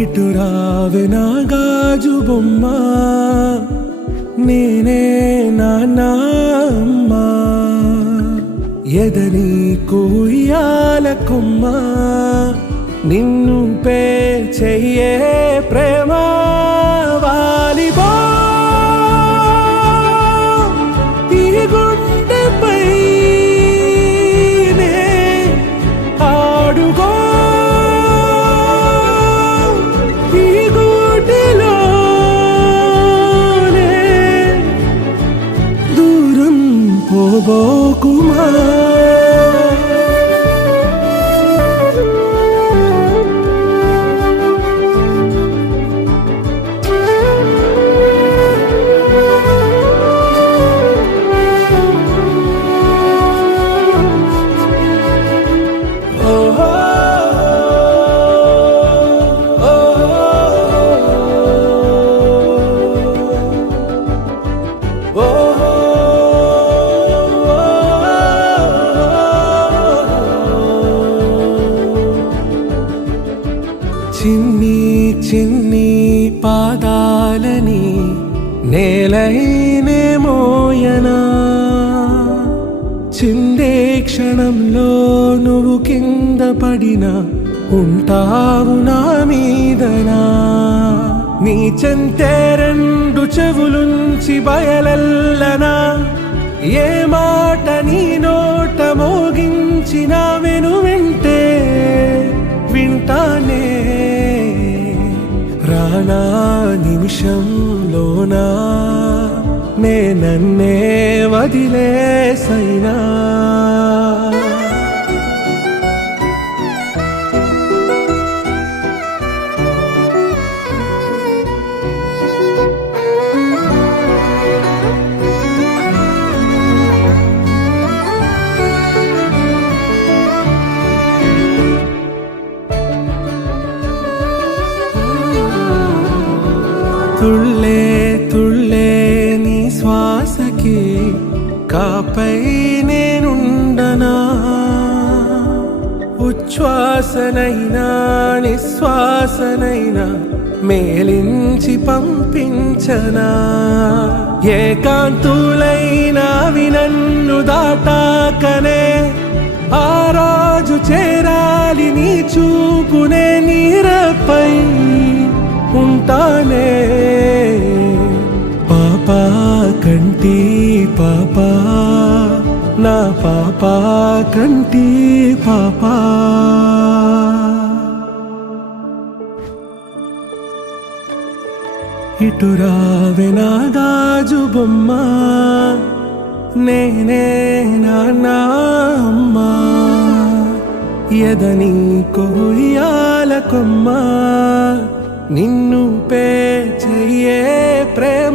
ఇటు రావే నా గాజు బొమ్మ, నేనే నాన్న అమ్మ, ఎదని కుయ్యాల కొమ్మ, నిన్ను పే చెయ్యే ప్రేమ వాలిబో ఈ గుండెపై ఆడుగో ఈ గుడిలోనే దూరం పోబోకుమా. చిన్ని చిన్ని పాదాలని నేలైనే మోయనా, చిందే క్షణంలో నువ్వు కింద పడినా ఉంటావు నా మీదనా. నీ చెంతే రెండు చెవులుంచి బయలెల్లనా, ఏ మాట నీ నోట మోగించిన వెను వింటే వింటానే. రానా నిమిషంలోనా నే నన్నే వదిలేసైనా, తుళ్ళే తుళ్ళే నీ శ్వాసకి కాపై నేనుండనా, ఉచ్ఛ్వాసనైనా నిశ్వాసనైనా మేలించి పంపించనా. ఏకాంతులైనవి నన్ను దాటాకనే ఆ రోజు చేరాలి నీ చూపునే నీరపై ఉంటానే. పాపా కంటి పాపా నా పాపా కంటి పాపా. ఇటు రావే నా గాజు బొమ్మ, నేనే నాన్న అమ్మ, ఎదని కొయ్యాల కొమ్మ, నిన్ను పే చెయ్యే ప్రేమ